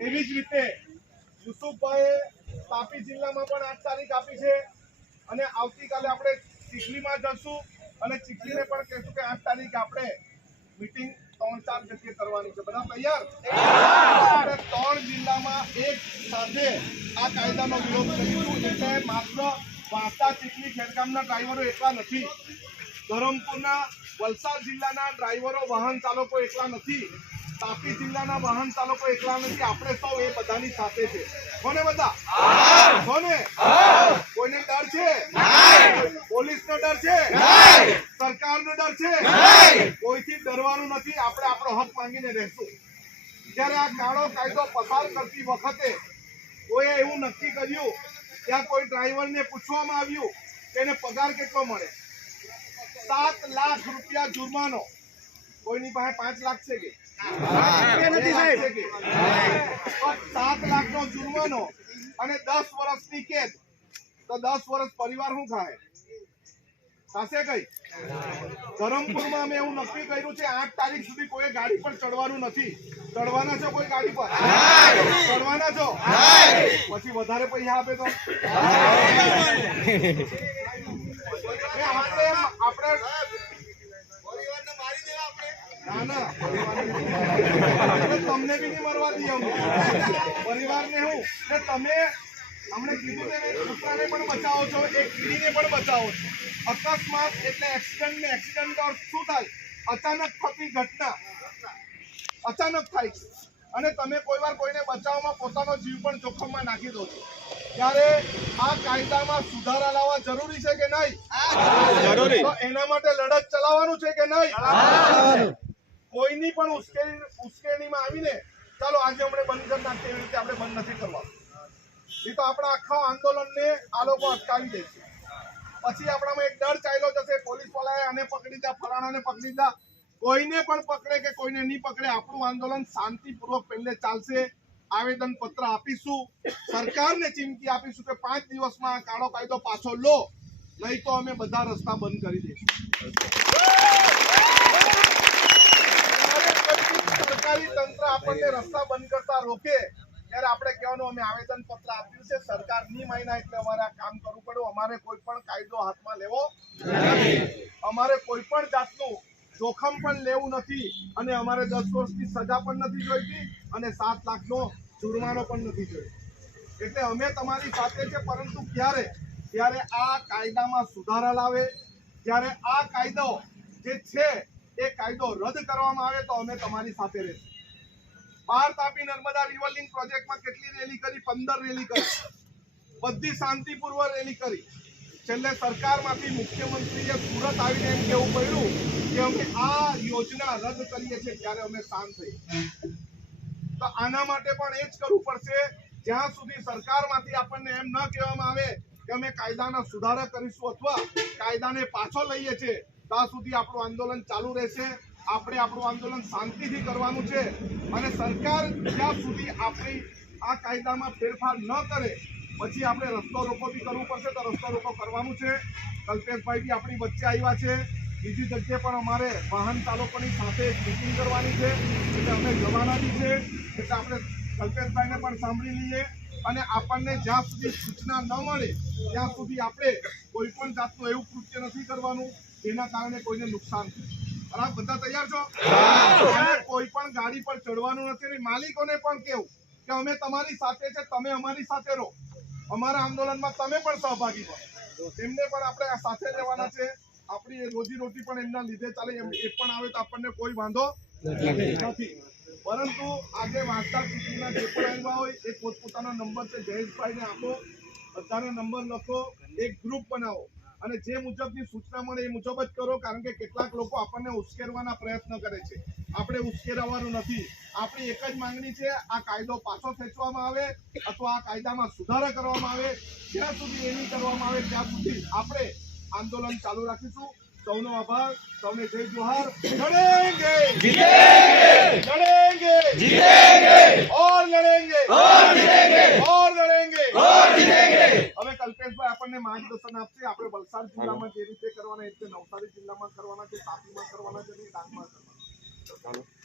એવી જ રીતે યુસુફભાઈએ તાપી જિલ્લામાં પણ આઠ તારીખ આપી છે અને આવતીકાલે આપણે ચીખલીમાં જશું અને ચીખલીને પણ કહેશું કે આઠ તારીખે આપણે મિટિંગ ત્રણ ચાર જગ્યાએ કરવાની છે. બધા તૈયાર? આપણે ત્રણ જિલ્લામાં એક સાથે આ કાયદાનો વિરોધ કરીશું એટલે માત્ર વાંસદા ચીખલી ખેડકામના ડ્રાઈવરો એટલા નથી. ધરમપુરના વલસાડ જિલ્લાના ડ્રાઈવરો વાહન ચાલકો એટલા નથી. તાપી જિલ્લાના વાહન ચાલકો એકલા નથી, આપણે સૌ એ બધાની સાથે છે. કોને બધા? કોને? કોઈને ડર છે? પોલીસ નો ડર છે? સરકાર નો ડર છે? કોઈથી ડરવાનું નથી, આપણે આપણો હક માંગીને રહેશું. જ્યારે આ કાળો કાયદો પસાર કરતી વખતે કોઈએ એવું નક્કી કર્યું, ત્યાં કોઈ ડ્રાઈવરને પૂછવામાં આવ્યું એને પગાર કેટલો મળે? સાત લાખ રૂપિયા જુર્માનો કોઈની પાસે પાંચ લાખ છે કે? સાત લાખ નો જુર્માનો અને દસ વર્ષની કેદ. તો દસ વર્ષ પરિવાર શું ખાય થશે કઈ? ધરમપુરમાં અમે એવું નક્કી કર્યું છે આઠ તારીખ સુધી કોઈ ગાડી પર ચડવાનું નથી. ચડવાના છો કોઈ ગાડી પર? ચડવાના છો? પછી વધારે પૈસા આપે તો? આપણે આપણે ના ના તમને બી નહીં મરવા દઈએ પરિવારને હું. ને તમે અમને કીધું તેને કૂતરાને પણ બચાવો છો એ કીડીને પણ બચાવો છો. અકસ્માત એટલે એક્સિડન્ટ ને એક્સિડન્ટ શું થાય? અચાનક થતી ઘટના. અચાનક થાય. છે અને તમે કોઈ વાર કોઈને બચાવવામાં પોતાનો જીવ પણ જોખમમાં નાખી દો છો. ત્યારે આ કાયદામાં સુધારા લાવવા જરૂરી છે કે નહીં? તો એના માટે લડત ચલાવવાનું છે કે નહીં? કોઈની પણ ઉશ્કેરી ઉશ્કેરણીમાં આવીને, ચાલો આજે આપણે બંધ કરી નાખીએ, એવી રીતે આપણે બંધ નથી કરવા એ તો આપણા આખા આંદોલનને આ લોકો અટકાવી દે છે. પછી આપણામાં એક ડર ચાલ્યો જશે પોલીસ વાળાએ આને પકડી દીધા ફલાણાને પકડી દીધા કોઈને પણ પકડે કે કોઈને નહીં પકડે, આપણું આંદોલન શાંતિપૂર્વક પહેલે ચાલશે. આવેદન પત્ર આપીશું. સરકારને ચીમકી આપીશું કે પાંચ દિવસમાં આ કાળો કાયદો પાછો લો. નહીં તો અમે બધા રસ્તા બંધ કરી દઈશું ત્યારે પછી સરકારી તંત્ર આપણને રસ્તા બંધ કરતા રોકે, ત્યારે આપણે કહેવાનું અમે આવેદન પત્ર આપ્યું છે. સરકારની મહિના એટલે અમારે કામ કરવું પડ્યું અમારે કોઈ પણ કાયદો હાથમાં લેવો અમારે કોઈ પણ જાતનું જોખમ પણ લેવું નથી અને અમારે દસ વર્ષની સજા પણ નથી જોઈતી અને સાત લાખનો જુર્માનો પણ નથી જોઈતો. એટલે અમે તમારી સાથે છે, પરંતુ ક્યારે? ત્યારે આ કાયદામાં સુધારા લાવે. જ્યારે આ કાયદો જે છે એ કાયદો રદ કરવામાં આવે તો અમે તમારી સાથે રહેશું. બાર તાપી નર્મદા રિવરલિંગ પ્રોજેક્ટમાં કેટલી રેલી કરી? પંદર રેલી કરી. બધી શાંતિપૂર્વક રેલી કરી. છેલ્લે સરકારમાંથી મુખ્યમંત્રીએ સુરત આવીને એમ કેવું પડ્યું કે અમે આ યોજના રદ કરીએ છીએ ત્યારે અમે શાંત થઈ તો આના માટે પણ એ જ કરવું પડશે, જ્યાં સુધી સરકારમાંથી આપણને એમ ન કહેવામાં આવે કે અમે કાયદાના સુધારા કરીશું અથવા કાયદાને પાછો લઈએ છીએ ત્યાં સુધી આપણું આંદોલન ચાલુ રહેશે. આપણે આપણું આંદોલન શાંતિથી કરવાનું છે અને સરકાર જ્યાં સુધી આપણી આ કાયદામાં ફેરફાર ન કરે, પછી આપણે રસ્તો રોકો બી કરવું પડશે તો રસ્તો રોકો કરવાનું છે. કલ્પેશભાઈ બી આપણી વચ્ચે આવ્યા છે. બીજી જગ્યાએ પણ અમારે વાહન ચાલકોની સાથે મિટિંગ કરવાની છે. એટલે અમે જવાના બી છે. એટલે આપણે કલ્પેશભાઈને પણ સાંભળી લઈએ. અને આપણને જ્યાં સુધી સૂચના ન મળે, ત્યાં સુધી આપણે કોઈ પણ જાતનું એવું કૃત્ય નથી કરવાનું એના કારણે કોઈને નુકસાન બરાબર બધા તૈયાર છો? કોઈ પણ ગાડી પર ચડવાનું નથી માલિકોને પણ કેવું કે અમે તમારી સાથે છે, તમે અમારી સાથે રહો. અમારા આંદોલનમાં તમે પણ સહભાગી બનો. તેમને પણ આપણે સાથે રહેવાના છે. આપણી રોજી રોટી પણ એમના લીધે ચાલે એ પણ આવે તો આપણને કોઈ વાંધો નથી. પરંતુ આજે વાંચતા ચૂંટણીના જે પણ આવ્યા હોય, એ પોતપોતાનો નંબર છે, જયેશભાઈને આપો. બધાને નંબર લખો, એક ગ્રુપ બનાવો. અને જે મુજબની સૂચના મળે એ મુજબ જ કરો, કારણ કે કેટલાક લોકો આપણને ઉશ્કેરવાના પ્રયત્ન કરે છે. આપણે ઉશ્કેરવાનું નથી. આપણી એક જ માંગણી છે, આ કાયદો પાછો ખેંચવામાં આવે અથવા આ કાયદામાં સુધારા કરવામાં આવે. જ્યાં સુધી એ નહીં કરવામાં આવે, ત્યાં સુધી આપણે આંદોલન ચાલુ રાખીશું. સૌનો આભાર. સૌને જય જોહાર. લડેંગે. જીતેંગે લડેંगे જીતેંગે ઓર લડેંગે. ઓર જીતેંગે ઓર લડેંગે. ઓર જીતેंगे હવે કલ્પેશભાઈ આપણને માર્ગદર્શન આપશે. આપણે વલસાડ જિલ્લામાં જે રીતે કરવાના એ રીતે નવસારી જિલ્લામાં કરવાના છે, તાપીમાં કરવાના છે અને ડાંગમાં કરવાના